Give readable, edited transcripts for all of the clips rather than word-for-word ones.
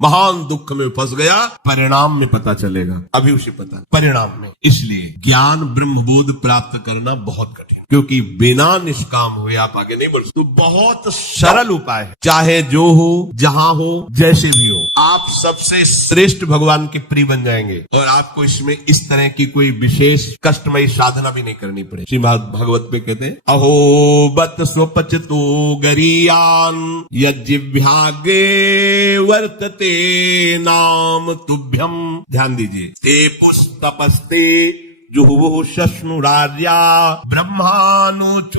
महान दुख में फंस गया, परिणाम में पता चलेगा, अभी उसे पता परिणाम में। इसलिए ज्ञान ब्रह्मबोध प्राप्त करना बहुत कठिन, क्योंकि बिना निष्काम हुए आप आगे नहीं बढ़ सकते। तो बहुत सरल उपाय है, चाहे जो हो, जहां हो, जैसे भी हो, आप सबसे श्रेष्ठ भगवान के प्रिय बन जाएंगे और आपको इसमें इस तरह की कोई विशेष कष्टमयी साधना भी नहीं करनी पड़े। श्रीमद् भागवत में कहते हैं, अहो बत स्वपचतो गरीयान यज्जिह्वाग्रे वर्तते नाम तुभ्यम। ध्यान दीजिए, ते पुस्तपस्ते जुहुः शश्नुरार्या ब्रह्मानुचूर्णाम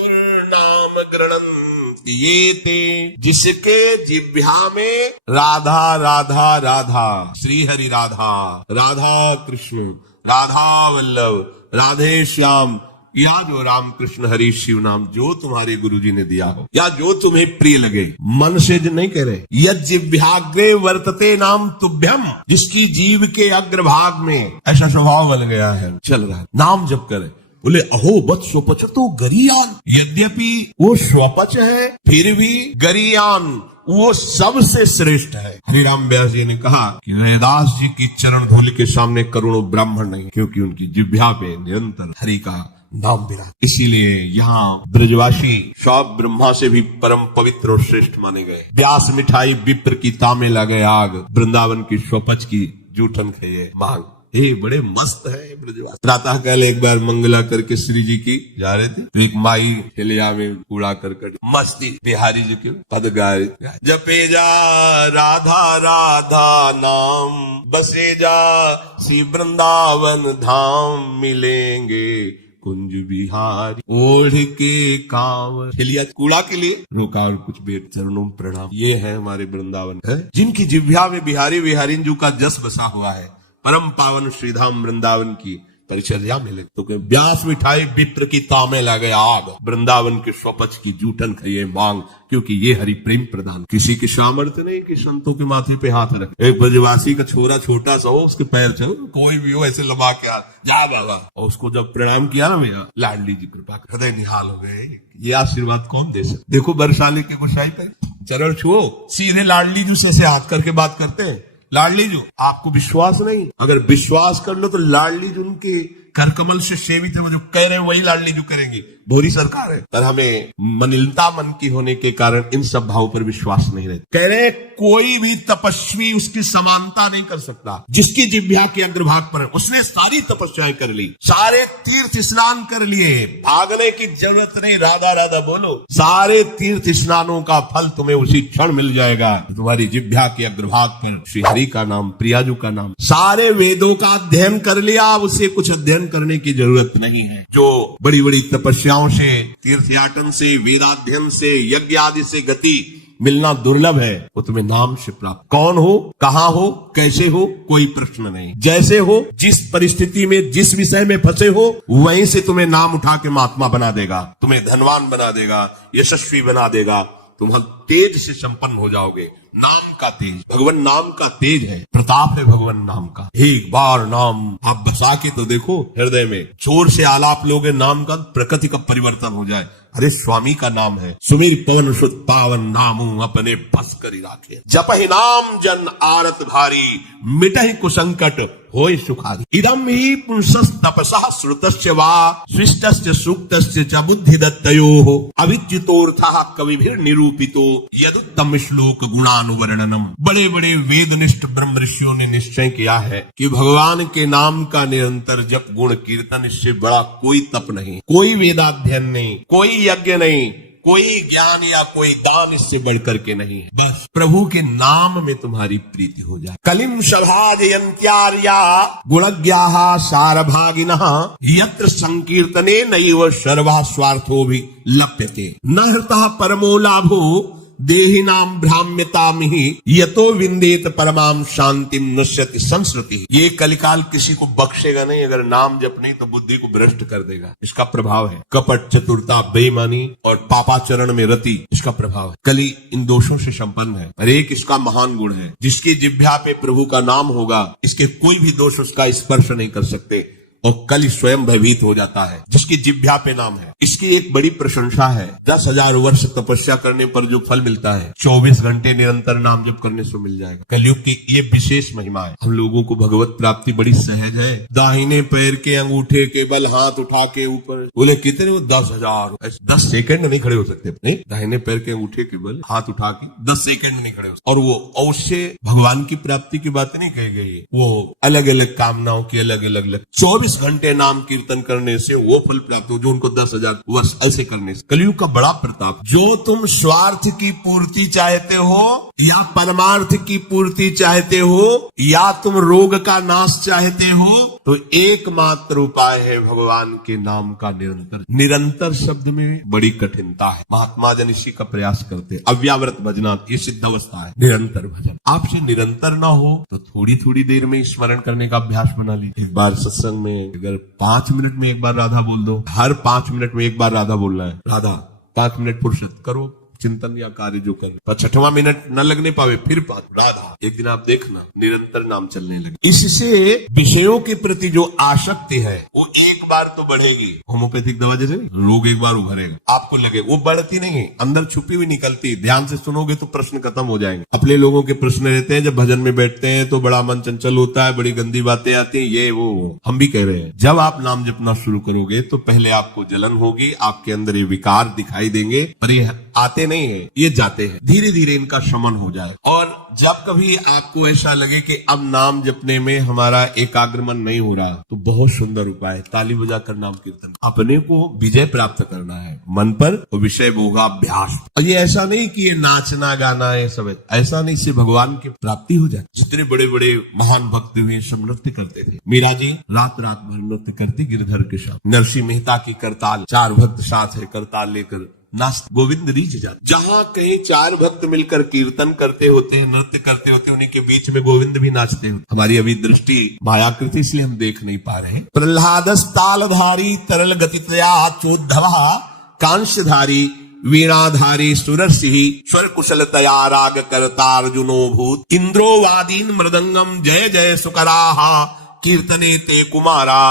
गृणन् ये ते। जिसके जिह्वा में राधा राधा राधा, श्री हरि राधा, राधा कृष्ण, राधा वल्लभ, राधे श्याम, या जो राम कृष्ण हरि शिव नाम जो तुम्हारे गुरुजी ने दिया हो, या जो तुम्हें प्रिय लगे, मन से जो नहीं कह रहे, यज्जिह्वाग्रे वर्तते नाम तुभ्यम, जिसकी जीव के अग्रभाग में ऐसा स्वभाव बन गया है, चल रहा है, नाम जप करे। बोले अहो बत स्वपच तो गरीयान, यद्यपि वो स्वपच है फिर भी गरीयान वो सबसे श्रेष्ठ है। हरिराम व्यास जी ने कहा कि वेदास जी की चरण धूलि के सामने करोड़ों ब्राह्मण नहीं, क्योंकि उनकी जिह्वा पे निरंतर हरि का नाम विराज। इसीलिए यहाँ ब्रजवासी सब ब्रह्मा से भी परम पवित्र और श्रेष्ठ माने गए। व्यास मिठाई विप्र की तामे लगे आग, वृंदावन की स्वपच की जूठन खाइए मांग। ये बड़े मस्त है ब्रजवासी। प्रातः काल एक बार मंगला करके श्री जी की जा रहे थे, तो एक माई ठेलिया में कूड़ा करकट मस्ती बिहारी जी के पद गाए, जपे जा राधा राधा नाम, बसे जा श्री वृंदावन धाम, मिलेंगे कुंज बिहारी ओढ़ के कांवर। ठेलिया कूड़ा के लिए रोका और कुछ बेट चरणों में प्रणाम। ये है हमारे वृंदावन है, जिनकी जिह्वा में बिहारी बिहारीन जी का जस बसा हुआ है। परम पावन श्रीधाम वृंदावन की परिचर्या मिले तो व्यास मिठाई विप्र की तामे लगे आग, वृंदावन के स्वपच की जूठन खाइए मांग, क्योंकि ये हरि प्रेम प्रदान। किसी की सामर्थ्य नहीं कि संतों के माथे पे हाथ रख। एक ब्रजवासी का छोरा छोटा सा हो, उसके पैर चल, कोई भी हो ऐसे लबा के हाथ, जा बाबा, और उसको जब प्रणाम किया ना भैया, लाडली जी कृपा हृदय निहाल हो गए। ये आशीर्वाद कौन दे सकते? देखो बरसाली के गोसाई पे चरण छुओ, सीधे लाडली जी से हाथ करके बात करते हैं। लाडली जी, आपको विश्वास नहीं, अगर विश्वास कर लो तो लाडली जी उनके कर कमल से सेवित है, वो जो कह रहे हैं वही लाडली जी करेंगी। भोरी सरकार है, पर हमें मनिलता मन की होने के कारण इन सब भावों पर विश्वास नहीं रहता। कह रहे कोई भी तपस्वी उसकी समानता नहीं कर सकता। जिसकी जिह्वा के अग्रभाग पर है, उसने सारी तपस्याएं कर ली, सारे तीर्थ स्नान कर लिए, भागने की जरूरत नहीं, राधा राधा बोलो, सारे तीर्थ स्नानों का फल तुम्हें उसी क्षण मिल जाएगा। तुम्हारी जिह्वा के अग्रभाग पर श्री हरि का नाम, प्रियाजू का नाम। सारे वेदों का अध्ययन कर लिया, उसे कुछ अध्ययन करने की जरूरत नहीं है। जो बड़ी बड़ी तपस्याओं से, तीर्थयाटन से, वेदाध्ययन से, यज्ञ आदि से गति मिलना दुर्लभ है, वो तुम्हें नाम से प्राप्त। कौन हो, कहां हो, कैसे हो, कोई प्रश्न नहीं। जैसे हो, जिस परिस्थिति में, जिस विषय में फंसे हो, वहीं से तुम्हें नाम उठा के महात्मा बना देगा, तुम्हें धनवान बना देगा, यशस्वी बना देगा, तुम तेज से संपन्न हो जाओगे। नाम का तेज, भगवान नाम का तेज है, प्रताप है भगवान नाम का। एक बार नाम आप बसा के तो देखो हृदय में, जोर से आलाप लोगे नाम का, प्रकृति का परिवर्तन हो जाए। अरे स्वामी का नाम है, सुमीर पवन सुत पावन नामू अपने बस करी राखे, जपहि नाम जन आरत भारी, मिटहि कुसंकट होय सुखारी। इदम ही पुंसस् तपसः श्रुतस्य वा स्विष्टस्य सूक्तस्य च बुद्धि दत्तयोः अविच्युतोऽर्थः कविभिर निरूपितो यदुत्तम श्लोक गुणानुवर्णनम। बड़े बड़े वेदनिष्ठ ब्रह्म ऋषियों ने निश्चय किया है कि भगवान के नाम का निरंतर जप, गुण कीर्तन, इससे बड़ा कोई तप नहीं, कोई वेदाध्ययन नहीं, कोई यज्ञ नहीं, कोई ज्ञान या कोई दान इससे बढ़कर के नहीं है। बस प्रभु के नाम में तुम्हारी प्रीति हो जाए। कलिम सभाजयन्त्यार्या गुणज्ञाः सारभागिनः यत्र संकीर्तने नैव सर्वः स्वार्थो भी लप्यते न हृतः परमो लाभो देहि नाम भ्राम्यतामिहि यतो विंदेत परमाम शांतिम नश्यति संस्कृति। ये कलिकाल किसी को बख्शेगा नहीं, अगर नाम जप नहीं तो बुद्धि को भ्रष्ट कर देगा। इसका प्रभाव है कपट, चतुरता, बेईमानी और पापाचरण में रति, इसका प्रभाव है। कली इन दोषों से संपन्न है, और एक इसका महान गुण है, जिसकी जिह्वा पे प्रभु का नाम होगा, इसके कोई भी दोष उसका स्पर्श नहीं कर सकते। और कल स्वयं भयभीत हो जाता है। जिसकी जिह्वा पे नाम है, इसकी एक बड़ी प्रशंसा है। 10,000 वर्ष तपस्या करने पर जो फल मिलता है 24 घंटे निरंतर नाम जप करने से मिल जाएगा। कलयुग की ये विशेष महिमा है। हम लोगों को भगवत प्राप्ति बड़ी सहज है। दाहिने पैर के अंगूठे के बल हाथ उठा के ऊपर, बोले कितने, वो 10,000। 10 सेकंड में नहीं खड़े हो सकते। नहीं, दाहिने पैर के अंगूठे के बल हाथ उठा के 10 सेकंड में नहीं खड़े हो सकते। और वो अवश्य भगवान की प्राप्ति की बात नहीं कही गई है। वो अलग अलग कामनाओं की अलग अलग 24 घंटे नाम कीर्तन करने से वो फल प्राप्त हो जो उनको 10,000 वर्ष ऐसे करने से। कलयुग का बड़ा प्रताप। जो तुम स्वार्थ की पूर्ति चाहते हो या परमार्थ की पूर्ति चाहते हो या तुम रोग का नाश चाहते हो, तो एकमात्र उपाय है भगवान के नाम का निरंतर। निरंतर शब्द में बड़ी कठिनता है। महात्मा जन इसी का प्रयास करते। अव्यावृत भजना, ये सिद्ध अवस्था है निरंतर भजन। आपसे निरंतर ना हो तो थोड़ी थोड़ी देर में स्मरण करने का अभ्यास बना लीजिए। एक बार सत्संग में अगर 5 मिनट में एक बार राधा बोल दो, हर 5 मिनट में एक बार राधा बोलना है। राधा 5 मिनट फुर्सत करो, चिंतन या कार्य जो कर, पर 6वां मिनट न लगने पावे फिर बात राधा। एक दिन आप देखना निरंतर नाम चलने लगे। इससे विषयों के प्रति जो आसक्ति है वो एक बार तो बढ़ेगी। होम्योपैथिक दवा जैसे रोग एक बार उभरेगा, आपको लगे वो बढ़ती नहीं, अंदर छुपी हुई निकलती। ध्यान से सुनोगे तो प्रश्न खत्म हो जाएंगे। अपने लोगों के प्रश्न रहते हैं, जब भजन में बैठते हैं तो बड़ा मन चंचल होता है, बड़ी गंदी बातें आती हैं, ये वो। हम भी कह रहे हैं, जब आप नाम जपना शुरू करोगे तो पहले आपको जलन होगी, आपके अंदर ये विकार दिखाई देंगे, पर ये आते नहीं है, ये जाते हैं। धीरे धीरे इनका शमन हो जाए। और जब कभी आपको ऐसा लगे कि अब नाम जपने में हमारा एकाग्रमन नहीं हो रहा, तो बहुत सुंदर उपाय है, ताली बजाकर नाम कीर्तन। अपने को विजय प्राप्त करना है मन पर, और विषय भोगाभ्यास। और ये ऐसा नहीं कि ये नाचना गाना ये सब, ऐसा नहीं, इससे भगवान की प्राप्ति हो जाए। जितने बड़े बड़े महान भक्त हुए सब नृत्य करते थे। मीरा जी रात रात भर नृत्य करती गिरधर के साथ। नरसिंह मेहता की करताल, 4 भक्त साथ है, करताल लेकर नाच गोविंद रीझ जाते। जहां कहीं 4 भक्त मिलकर कीर्तन करते होते हैं, नृत्य करते होते हैं, उन्हीं के बीच में गोविंद भी नाचते होते। हमारी अभी दृष्टि मायाकृति, इसलिए हम देख नहीं पा रहे। प्रहलादस तालधारी तरल गतितया चोद्धवा कांशधारी वीणाधारी सुरसिंह स्वर कुशलतया राग करता अर्जुनो भूत इंद्रो वादीन मृदंगम जय जय सुकराहा कीर्तने ते कुमारा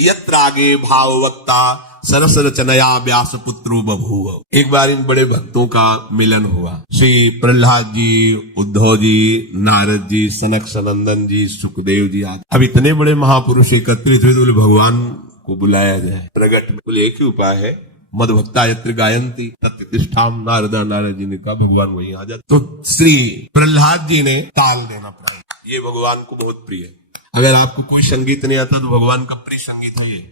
यत्रागे भाववक्ता सरस रचनया व्यास पुत्रो बभूव। एक बार इन बड़े भक्तों का मिलन हुआ। श्री प्रहलाद जी, उद्धव जी, नारद जी, सनक सनंदन जी, सुखदेव जी आदि। अब इतने बड़े महापुरुष एकत्रित हुए तो भगवान को बुलाया जाए प्रगट में। बोले एक ही उपाय है, मद भक्ता यत्र गायंती तत्तिष्ठाम। नारद जी ने कहा भगवान वही आ जाते। तो श्री प्रहलाद जी ने ताल देना पड़ा। ये भगवान को बहुत प्रिय है। अगर आपको कोई संगीत नहीं आता तो भगवान का प्रिय संगीत है ये।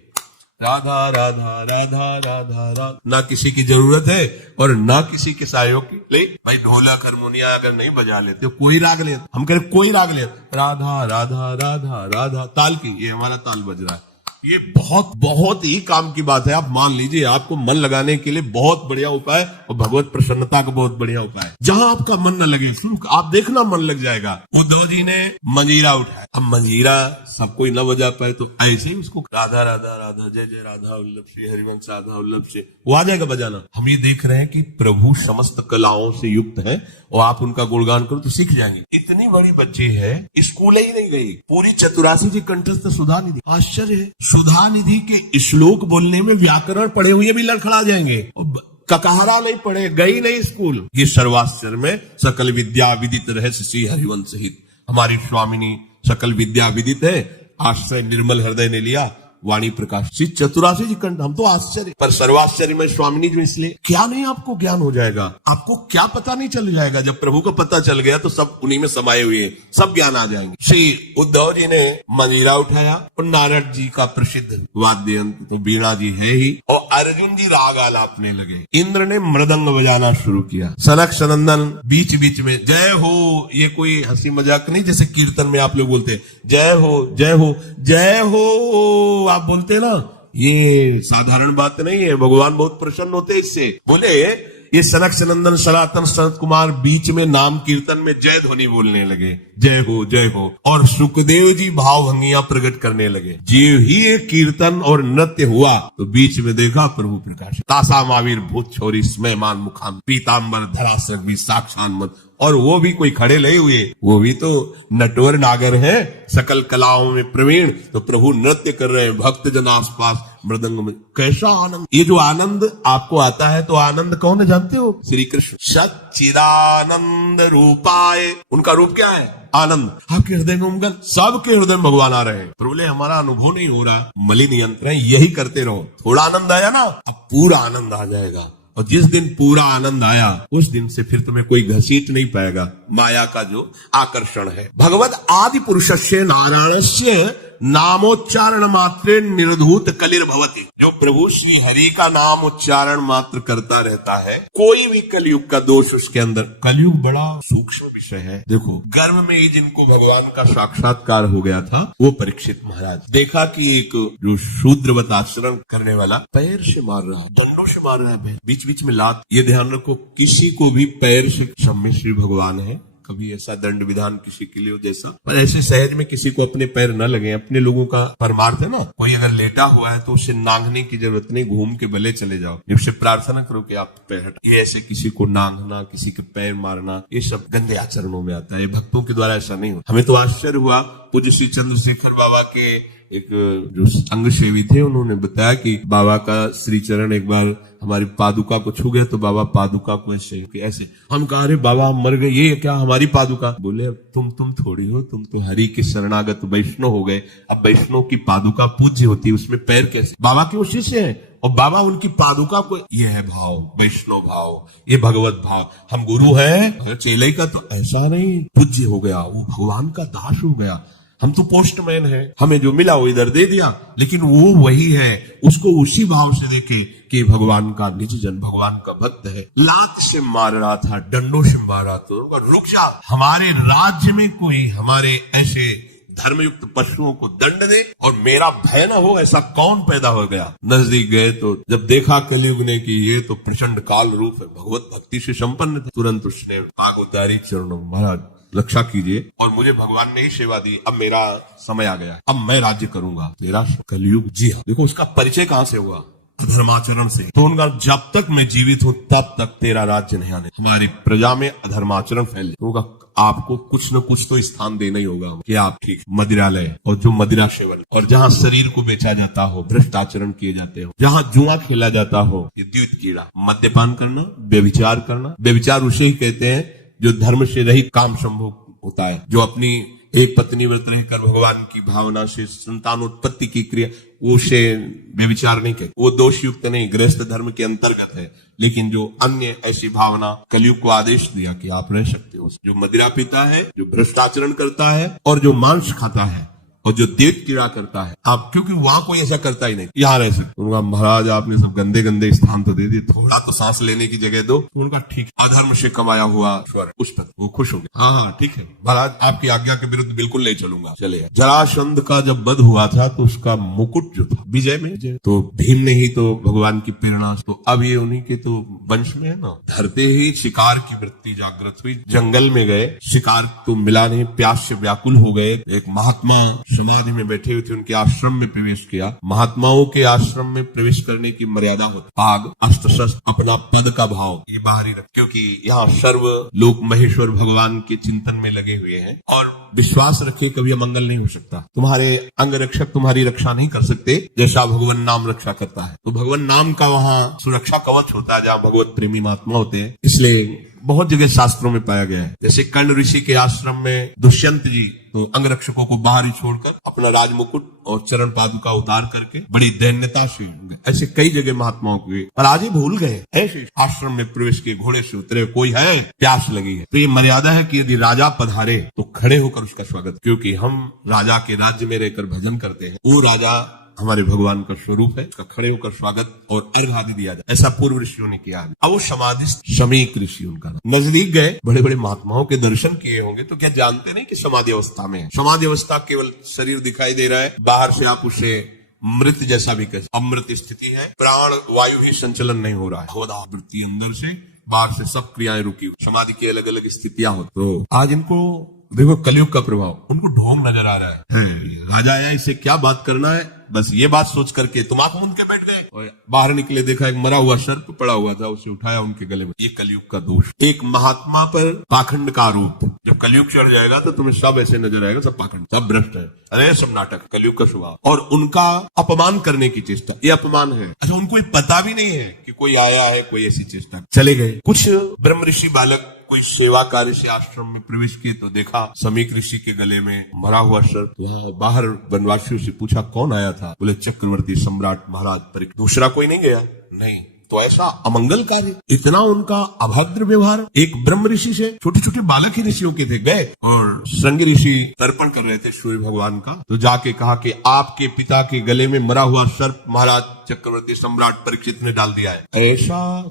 राधा राधा राधा राधा राधा। ना किसी की जरूरत है और ना किसी के सहयोग की। ले भाई ढोलक हारमोनिया अगर नहीं बजा लेते, कोई राग ले, हम कह रहे कोई राग ले, राधा राधा राधा राधा ताल की, ये हमारा ताल बज रहा है। ये बहुत बहुत ही काम की बात है। आप मान लीजिए, आपको मन लगाने के लिए बहुत बढ़िया उपाय और भगवत प्रसन्नता का बहुत बढ़िया उपाय। जहां आपका मन न लगे, आप देखना मन लग जाएगा। उद्धव जी ने मंजीरा उठाया। अब मंजीरा सब कोई न बजा पाए तो ऐसे ही उसको राधा राधा राधा जय जय राधा वल्लभ से हरिवंश राधा वल्लभ से वो आ जाएगा बजाना। हम ये देख रहे हैं कि प्रभु समस्त कलाओं से युक्त है और आप उनका गुणगान करो तो सीख जाएंगे। इतनी बड़ी बच्ची है, स्कूल ही नहीं गई, पूरी चतुरासी जी कंठस्थ सुधा निधि। आश्चर्य है, सुधा निधि के श्लोक बोलने में व्याकरण पढ़े हुए भी लड़खड़ा जाएंगे। ककहरा नहीं पढ़े, गई नहीं स्कूल। ये सर्वाश्चर्य में सकल विद्या विदित रहस्य श्री हरिवंश हित। हमारी स्वामिनी सकल विद्या विदित है, आश्रय निर्मल हृदय ने लिया वाणी प्रकाश। श्री चतुरासी जी कंठ। हम तो आश्चर्य, पर सर्वाश्चर्य में स्वामिनी जो, इसलिए क्या नहीं आपको ज्ञान हो जाएगा। आपको क्या पता नहीं चल जाएगा। जब प्रभु को पता चल गया तो सब उन्हीं में समाये हुए हैं, सब ज्ञान आ जाएंगे। श्री उद्धव जी ने मंजीरा उठाया और नारद जी का प्रसिद्ध वाद्य यंत्र तो वीणा जी है ही, और अर्जुन जी राग आलापने लगे। इंद्र ने मृदंग बजाना शुरू किया। सनक सनंदन बीच बीच में जय हो, ये कोई हंसी मजाक नहीं जैसे कीर्तन में आप लोग बोलते जय हो जय हो जय हो, आप बोलते ना, ये साधारण बात नहीं है। भगवान बहुत प्रसन्न होते इससे। बोले ये सनक सनंदन सनातन सनत कुमार बीच में नाम कीर्तन में जय ध्वनि बोलने लगे, जय हो, और सुखदेव जी भाव भंगियां प्रकट करने लगे। जीव ही ये कीर्तन और नृत्य हुआ तो बीच में देखा प्रभु प्रकाश, तासा मावीर भूत छोरी स्मयमान मुखान पीताम्बर धरासक भी साक्षान मत, और वो भी कोई खड़े नहीं हुए, वो भी तो नटवर नागर है, सकल कलाओं में प्रवीण, तो प्रभु नृत्य कर रहे हैं, भक्त जन आसपास मृदंग में। कैसा आनंद, ये जो आनंद आपको आता है, तो आनंद कौन है जानते हो? श्री कृष्ण सच्चिदानंद रूपाय, उनका रूप क्या है? आनंद। आपके हृदय में उमगल, सबके हृदय में भगवान आ रहे हैं। प्रभु हमारा अनुभव नहीं हो रहा, मलिन यंत्र है, यही करते रहो, थोड़ा आनंद आया ना, अब पूरा आनंद आ जाएगा। और जिस दिन पूरा आनंद आया, उस दिन से फिर तुम्हें कोई घसीट नहीं पाएगा माया का जो आकर्षण है। भगवद आदि पुरुषस्य नारायणस्य नामोच्चारण मात्रे निर्धूत कलिर्भवति, जो प्रभु श्री हरि का नाम उच्चारण मात्र करता रहता है, कोई भी कलयुग का दोष उसके अंदर, कलयुग बड़ा सूक्ष्म विषय है। देखो गर्भ में ही जिनको भगवान का साक्षात्कार हो गया था, वो परीक्षित महाराज, देखा कि एक जो शूद्रवत आचरण करने वाला पैर से मार रहा, दंडों से मार रहा है, बीच बीच में लात। ये ध्यान रखो, किसी को भी पैर से, क्षम्य श्री भगवान है, कभी ऐसा दंड विधान किसी के लिए हो जैसा, पर ऐसे सहज में किसी को अपने पैर न लगे। अपने लोगों का परमार्थ है ना, कोई अगर लेटा हुआ है तो उसे नांगने की जरूरत नहीं, घूम के भले चले जाओ, उससे प्रार्थना करो कि आप पैर हटा। ये ऐसे किसी को नांगना, किसी के पैर मारना, ये सब गंदे आचरणों में आता है। भक्तों के द्वारा ऐसा नहीं हो। हमें तो आश्चर्य हुआ, पूज्य श्री चंद्रशेखर बाबा के एक जो अंग सेवी थे, उन्होंने बताया कि बाबा का श्री चरण एक बार हमारी पादुका को छू गए, तो बाबा पादुका को ऐसे हम कहा, अरे बाबा हम मर गए, ये क्या हमारी पादुका? बोले तुम थोड़ी हो, तुम तो हरि के शरणागत वैष्णव हो गए। अब वैष्णव की पादुका पूज्य होती है, उसमें पैर कैसे? बाबा के उसी से है, और बाबा उनकी पादुका को, ये है भाव, वैष्णव भाव, ये भगवत भाव। हम गुरु हैं, चेले का तो ऐसा नहीं, पूज्य हो गया, वो भगवान का दास हो गया। हम तो पोस्टमैन है, हमें जो मिला वो इधर दे दिया, लेकिन वो वही है, उसको उसी भाव से देखे कि भगवान का निज जन, भगवान का भक्त है। लात से मार रहा था, डंडों से मार रहा था, रुक जा, हमारे राज्य में कोई हमारे ऐसे धर्मयुक्त पशुओं को दंड दे और मेरा भय न हो, ऐसा कौन पैदा हो गया? नजदीक गए तो जब देखा कलयुग ने कि ये तो प्रचंड काल रूप है, भगवत भक्ति से संपन्न था, तुरंत उसने आग उतारी चरणों, महाराज रक्षा कीजिए, और मुझे भगवान ने ही सेवा दी, अब मेरा समय आ गया, अब मैं राज्य करूंगा। तेरा कलयुग, जी हाँ। देखो उसका परिचय कहां से हुआ? अधर्माचरण से। तो उनका जब तक मैं जीवित हूं तब तक तेरा राज्य नहीं आने। हमारी प्रजा में अधर्माचरण फैले, होगा, आपको कुछ न कुछ तो स्थान देना ही होगा कि आप ठीक मदिरालय, और जो मदिरा सेवन, और जहां शरीर को बेचा जाता हो, भ्रष्ट आचरण किए जाते हो, जहां जुआ खेला जाता हो, ये द्वित कीड़ा, मद्यपान करना, व्यभिचार करना। व्यभिचार उसे ही कहते हैं जो धर्म से रहित काम संभोग होता है, जो अपनी एक पत्नी व्रत रहकर भगवान की भावना से संतानोत्पत्ति की क्रिया, उसे व्यभिचार नहीं कहते, वो दोष युक्त नहीं, गृहस्थ धर्म के अंतर्गत है। लेकिन जो अन्य ऐसी भावना, कलयुग को आदेश दिया कि आप रह सकते हो, जो मदिरा पीता है, जो भ्रष्टाचरण करता है, और जो मांस खाता है, और जो देव कीड़ा करता है, आप, क्योंकि वहां कोई ऐसा करता ही नहीं, यहाँ रह सकते। उनका महाराज आपने सब गंदे गंदे स्थान तो दे दिए, थोड़ा तो सांस लेने की जगह दो। उनका ठीक, अधर्म से कमाया हुआ स्वर, उस पर वो खुश हो गए। हाँ ठीक है महाराज, आपकी आज्ञा के विरुद्ध बिल्कुल नहीं चलूंगा, चलेगा। जरासंध का जब वध हुआ था तो उसका मुकुट जो था विजय में, तो भीम ने ही तो भगवान की प्रेरणा, तो अब ये उन्हीं के तो वंश में है ना। धरते ही शिकार की वृत्ति जागृत हुई, जंगल में गए, शिकार तो मिला नहीं, प्यास से व्याकुल हो गए। एक महात्मा समाधि में बैठे हुए थे, उनके आश्रम में प्रवेश किया। महात्माओं के आश्रम में प्रवेश करने की मर्यादा होती, पाग, अस्त्र शस्त्र, अपना पद का भाव ये बाहरी रख, क्योंकि यहाँ सर्व लोक महेश्वर भगवान के चिंतन में लगे हुए हैं, और विश्वास रखे कभी अमंगल नहीं हो सकता। तुम्हारे अंग रक्षक तुम्हारी रक्षा नहीं कर सकते जैसा भगवान नाम रक्षा करता है। तो भगवान नाम का वहाँ सुरक्षा कवच होता है, जहाँ भगवत प्रेमी महात्मा होते हैं। इसलिए बहुत जगह शास्त्रों में पाया गया है, जैसे कर्ण ऋषि के आश्रम में दुष्यंत जी तो अंगरक्षकों को बाहर ही छोड़कर अपना राजमुकुट और चरण पादुका उतार करके बड़ी दैन्यता से, ऐसे कई जगह महात्माओं के, पर आज ही भूल गए। ऐसे आश्रम में प्रवेश किए, घोड़े से उतरे, कोई है, प्यास लगी है, तो ये मर्यादा है कि यदि राजा पधारे तो खड़े होकर उसका स्वागत, क्योंकि हम राजा के राज्य में रहकर भजन करते हैं। वो राजा हमारे भगवान का स्वरूप है, उसका खड़े होकर स्वागत और अर्घ आदि दिया जाए, ऐसा पूर्व ऋषियों ने किया है। अब वो समाधि शमीक ऋषि, उनका नजदीक गए, बड़े बड़े महात्माओं के दर्शन किए होंगे, तो क्या जानते नहीं कि समाधि अवस्था में है। समाधि अवस्था केवल शरीर दिखाई दे रहा है, बाहर से आप उसे मृत जैसा भी कह, अमृत स्थिति है, प्राण वायु ही संचलन नहीं हो रहा है, वृत्ति अंदर से बाहर से सब क्रियाएं रुकी हुई, समाधि की अलग अलग स्थितियां होती। तो आज इनको देखो कलयुग का प्रभाव, उनको ढोंग नजर आ रहा है। राजा आया, इसे क्या बात करना है, बस ये बात सोच करके तुम आंख मूंद के बैठ गए। और बाहर निकले, देखा एक मरा हुआ सर्प पड़ा हुआ था, उसे उठाया उनके गले में। ये कलयुग का दोष, एक महात्मा पर पाखंड का आरोप। जब कलयुग चढ़ जाएगा तो तुम्हें सब ऐसे नजर आएगा, सब पाखंड, सब भ्रष्ट है, अरे सब नाटक, कलयुग का स्वभाव। और उनका अपमान करने की चेष्टा, ये अपमान है। अच्छा, उनको पता भी नहीं है कि कोई आया है, कोई ऐसी चेष्टा। चले गए। कुछ ब्रह्म ऋषि बालक कोई सेवा कार्य से आश्रम में प्रवेश किए तो देखा समीक ऋषि के गले में मरा हुआ सर्प। यहाँ बाहर वनवासियों से पूछा कौन आया था, बोले चक्रवर्ती सम्राट महाराज परीक्षित। दूसरा कोई नहीं गया, नहीं तो ऐसा अमंगल कार्य, इतना उनका अभद्र व्यवहार एक ब्रह्म ऋषि से। छोटे छोटे बालक ही ऋषियों के थे, गए और श्रृंग ऋषि तर्पण कर रहे थे सूर्य भगवान का, तो जाके कहा कि आपके पिता के गले में मरा हुआ सर्प महाराज चक्रवर्ती सम्राट परीक्षित ने डाल दिया है। ऐसा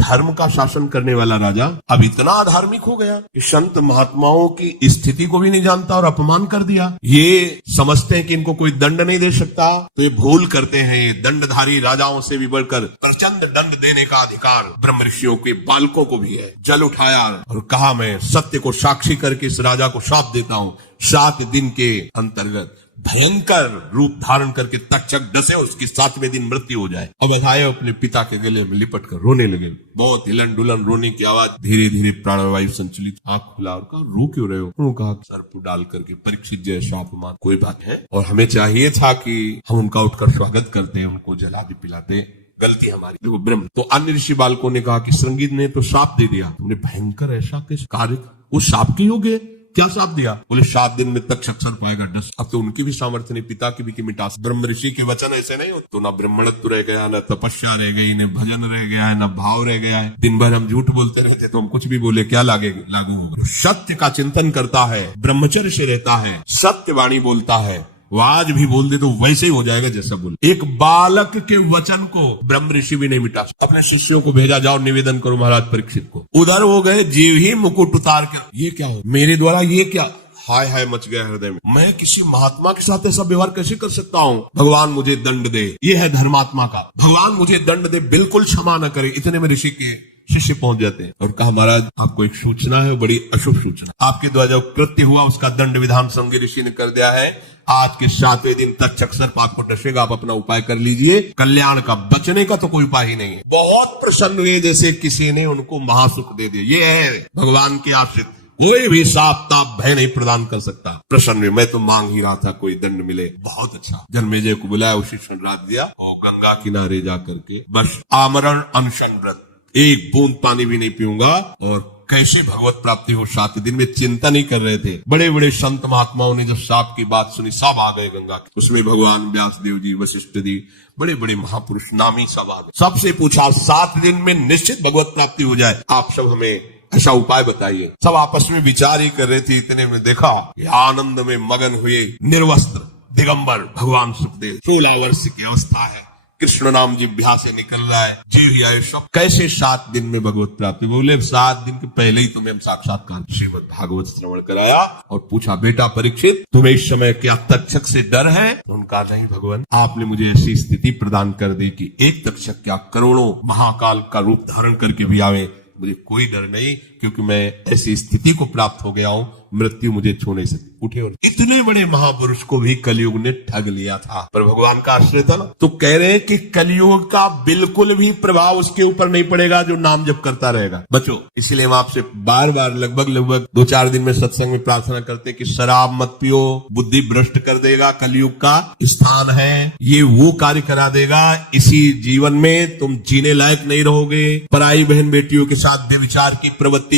धर्म का शासन करने वाला राजा अब इतना अधार्मिक हो गया कि संत महात्माओं की स्थिति को भी नहीं जानता और अपमान कर दिया। ये समझते हैं कि इनको कोई दंड नहीं दे सकता, तो ये भूल करते हैं। ये दंडधारी राजाओं से भी बढ़कर प्रचंड दंड देने का अधिकार ब्रह्म ऋषियों के बालकों को भी है। जल उठाया और कहा मैं सत्य को साक्षी करके इस राजा को शाप देता हूँ, 7 दिन के अंतर्गत भयंकर रूप धारण करके तक्षक डसे, उसकी 7वें दिन मृत्यु हो जाए। अब आए अपने पिता के गले में लिपट कर रोने लगे, बहुत हिलन डुलन रोने की आवाज, धीरे धीरे प्राणवायु संचलित, आंख खुला और कहा रो क्यों रहे हो? उन्होंने कहा सर्प डाल करके परीक्षित जैसा अपमान, कोई बात है, और हमें चाहिए था कि हम उनका उठकर स्वागत करते, उनको जला भी पिलाते, गलती हमारी। देखो ब्रह्म। तो अन्य ऋषि बालकों ने कहा कि श्रृंगी ने तो शाप दे दिया, तुमने भयंकर ऐसा किस कार्य, वो शाप के योग्य, क्या साथ दिया? बोले 7 दिन में तक सक्षर पाएगा 10। अब तो उनकी भी सामर्थ्य नहीं, पिता की भी की मिटास। ब्रह्म ऋषि के वचन ऐसे नहीं होते, तो ना ब्राह्मणत्व रह गया, ना तपस्या रह गई, न भजन रह गया है, ना भाव रह गया है। दिन भर हम झूठ बोलते रहते, तो हम कुछ भी बोले क्या लागू होगा? सत्य का चिंतन करता है, ब्रह्मचर्य से रहता है, सत्यवाणी बोलता है, वो आज भी बोल दे तो वैसे ही हो जाएगा जैसा बोल। एक बालक के वचन को ब्रह्म ऋषि भी नहीं मिटा। अपने शिष्यों को भेजा, जाओ निवेदन करो महाराज परीक्षित को। उधर हो गए, जीव ही मुकुट उतार कर, ये क्या हो मेरे द्वारा, ये क्या, हाय हाय मच गया हृदय में। मैं किसी महात्मा के साथ ऐसा व्यवहार कैसे कर सकता हूँ? भगवान मुझे दंड दे, ये है धर्मात्मा का, भगवान मुझे दंड दे, बिल्कुल क्षमा न करे। इतने में ऋषि के शिष्य पहुंच जाते हैं और कहा महाराज आपको एक सूचना है, बड़ी अशुभ सूचना। आपके द्वारा जो कृत्य हुआ उसका दंड विधान संज्ञ ऋषि ने कर दिया है। आज के 7वें दिन तक चक्षर आपको डसेगा, आप अपना उपाय कर लीजिए, कल्याण का, बचने का तो कोई उपाय ही नहीं है। बहुत प्रसन्न हुए, जैसे किसी ने उनको महासुख दे दिया। ये है भगवान के आश्रित, कोई भी साप ताप भय नहीं प्रदान कर सकता। प्रसन्न हुए, मैं तो मांग ही रहा था कोई दंड मिले। बहुत अच्छा, जन्मेजय को बुलाया, उसी क्षण रात दिया और गंगा किनारे जा करके बस आमरण अनशन व्रत, एक बूंद पानी भी नहीं पीऊंगा, और कैसे भगवत प्राप्ति हो 7 दिन में चिंता नहीं कर रहे थे। बड़े बड़े संत महात्माओं ने जब साप की बात सुनी, सब आ गए गंगा की। उसमें भगवान व्यासदेव जी, वशिष्ठ जी, बड़े बड़े महापुरुष नामी सब आ गए। सबसे पूछा 7 दिन में निश्चित भगवत प्राप्ति हो जाए, आप सब हमें ऐसा उपाय बताइए। सब आपस में विचार ही कर रहे थे, इतने में देखा आनंद में मगन हुए निर्वस्त्र दिगंबर भगवान सुखदेव, 16 वर्ष की अवस्था है, कृष्ण नाम जिह्वा से निकल रहा है, जीव ही आयु सब। कैसे 7 दिन में भगवत प्राप्ति? बोले 7 दिन के पहले ही तुम्हें साक्षात्कार श्रीमद् भागवत श्रवण कराया और पूछा बेटा परीक्षित तुम्हें इस समय क्या तक्षक से डर है? उनका नहीं भगवान, आपने मुझे ऐसी स्थिति प्रदान कर दी कि एक तक्षक क्या करोड़ों महाकाल का रूप धारण करके भी आवे, मुझे कोई डर नहीं, क्योंकि मैं ऐसी स्थिति को प्राप्त हो गया हूं, मृत्यु मुझे छू नहीं सकती। उठे और इतने बड़े महापुरुष को भी कलयुग ने ठग लिया था, पर भगवान का आश्रय था ना। तो कह रहे हैं कि कलयुग का बिल्कुल भी प्रभाव उसके ऊपर नहीं पड़ेगा जो नाम जप करता रहेगा। बच्चों, इसलिए हम आपसे बार बार लगभग 2-4 दिन में सत्संग में प्रार्थना करते हैं कि शराब मत पियो, बुद्धि भ्रष्ट कर देगा, कलयुग का स्थान है, ये वो कार्य करा देगा, इसी जीवन में तुम जीने लायक नहीं रहोगे। पराई बहन बेटियों के साथ व्यभिचार की प्रवृत्ति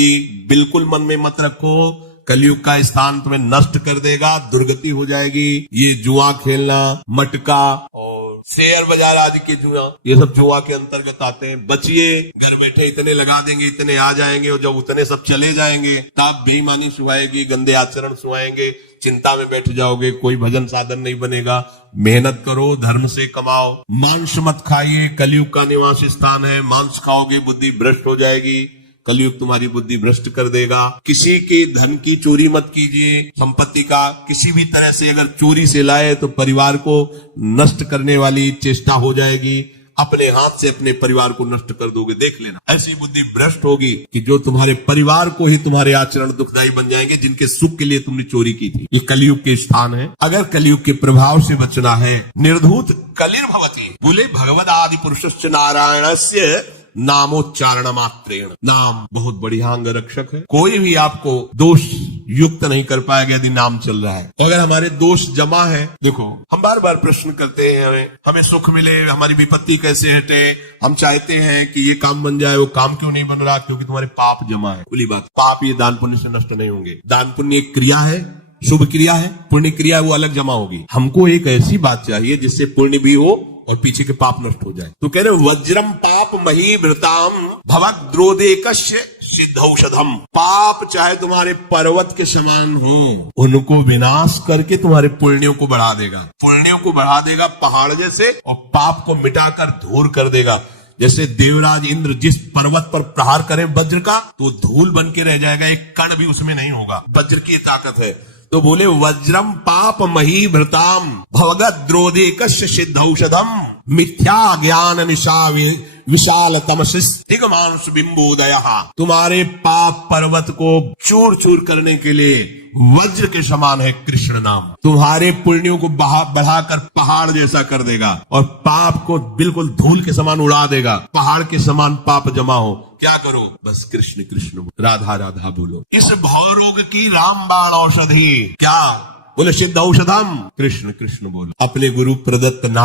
बिल्कुल मन में मत रखो, कलयुग का स्थान तुम्हें नष्ट कर देगा, दुर्गति हो जाएगी। ये जुआ खेलना, मटका और शेयर बाजार आदि के जुआ, ये सब जुआ के अंतर्गत आते हैं। बचिए, घर बैठे इतने लगा देंगे, इतने आ जाएंगे, और जब उतने सब चले जाएंगे तब बेईमानी सुहाएगी, गंदे आचरण सुहाएंगे, चिंता में बैठ जाओगे, कोई भजन साधन नहीं बनेगा। मेहनत करो, धर्म से कमाओ, मांस मत खाइए, कलयुग का निवास स्थान है, मांस खाओगे बुद्धि भ्रष्ट हो जाएगी, कलयुग तुम्हारी बुद्धि भ्रष्ट कर देगा। किसी के धन की चोरी मत कीजिए, संपत्ति का किसी भी तरह से अगर चोरी से लाए तो परिवार को नष्ट करने वाली चेष्टा हो जाएगी। अपने हाथ से अपने परिवार को नष्ट कर दोगे, देख लेना। ऐसी बुद्धि भ्रष्ट होगी कि जो तुम्हारे परिवार को ही तुम्हारे आचरण दुखदायी बन जाएंगे, जिनके सुख के लिए तुमने चोरी की थी। ये कलयुग के स्थान है। अगर कलयुग के प्रभाव से बचना है, निर्धूत कलिर्भवति, बोले भगवद आदि पुरुषस्य नारायणस्य नामोच्चारण मात्रेण। नाम बहुत बढ़िया अंग रक्षक है। कोई भी आपको दोष युक्त नहीं कर पाएगा यदि नाम चल रहा है। तो अगर हमारे दोष जमा है, देखो हम बार बार प्रश्न करते हैं, हमें सुख मिले, हमारी विपत्ति कैसे हटे, हम चाहते हैं कि ये काम बन जाए, वो काम क्यों नहीं बन रहा? क्योंकि तुम्हारे पाप जमा है। खुली बात, पाप ये दान पुण्य से नष्ट नहीं होंगे। दान पुण्य एक क्रिया है, शुभ क्रिया है, पुण्य क्रिया है वो अलग जमा होगी। हमको एक ऐसी बात चाहिए जिससे पुण्य भी हो और पीछे के पाप नष्ट हो जाए। तो कह रहे वज्रम पाप मही भृताम भवद्रोदेकस्य सिद्धौषधम। पाप चाहे तुम्हारे पर्वत के समान हो, उनको विनाश करके तुम्हारे पुण्यों को बढ़ा देगा। पुण्यों को बढ़ा देगा पहाड़ जैसे, और पाप को मिटाकर धूल कर देगा। जैसे देवराज इंद्र जिस पर्वत पर प्रहार करे वज्र का, तो धूल बन के रह जाएगा, एक कण भी उसमें नहीं होगा। वज्र की ताकत है। तो बोले वज्रम पाप मही भृताम भवद्रोदेकस्य सिद्धौषधम मिथ्या ज्ञान निशा विशाल तमसिस दिगमांश बिंबोदय। तुम्हारे पाप पर्वत को चूर चूर करने के लिए वज्र के समान है कृष्ण नाम। तुम्हारे पुण्यों को बढ़ाकर पहाड़ जैसा कर देगा और पाप को बिल्कुल धूल के समान उड़ा देगा। पहाड़ के समान पाप जमा हो, क्या करो? बस कृष्ण कृष्ण, राधा राधा बोलो। इस भवरोग की रामबाण औषधि क्या? बोले सिद्ध औषधम, कृष्ण कृष्ण बोलो। अपने गुरु प्रदत्त नाम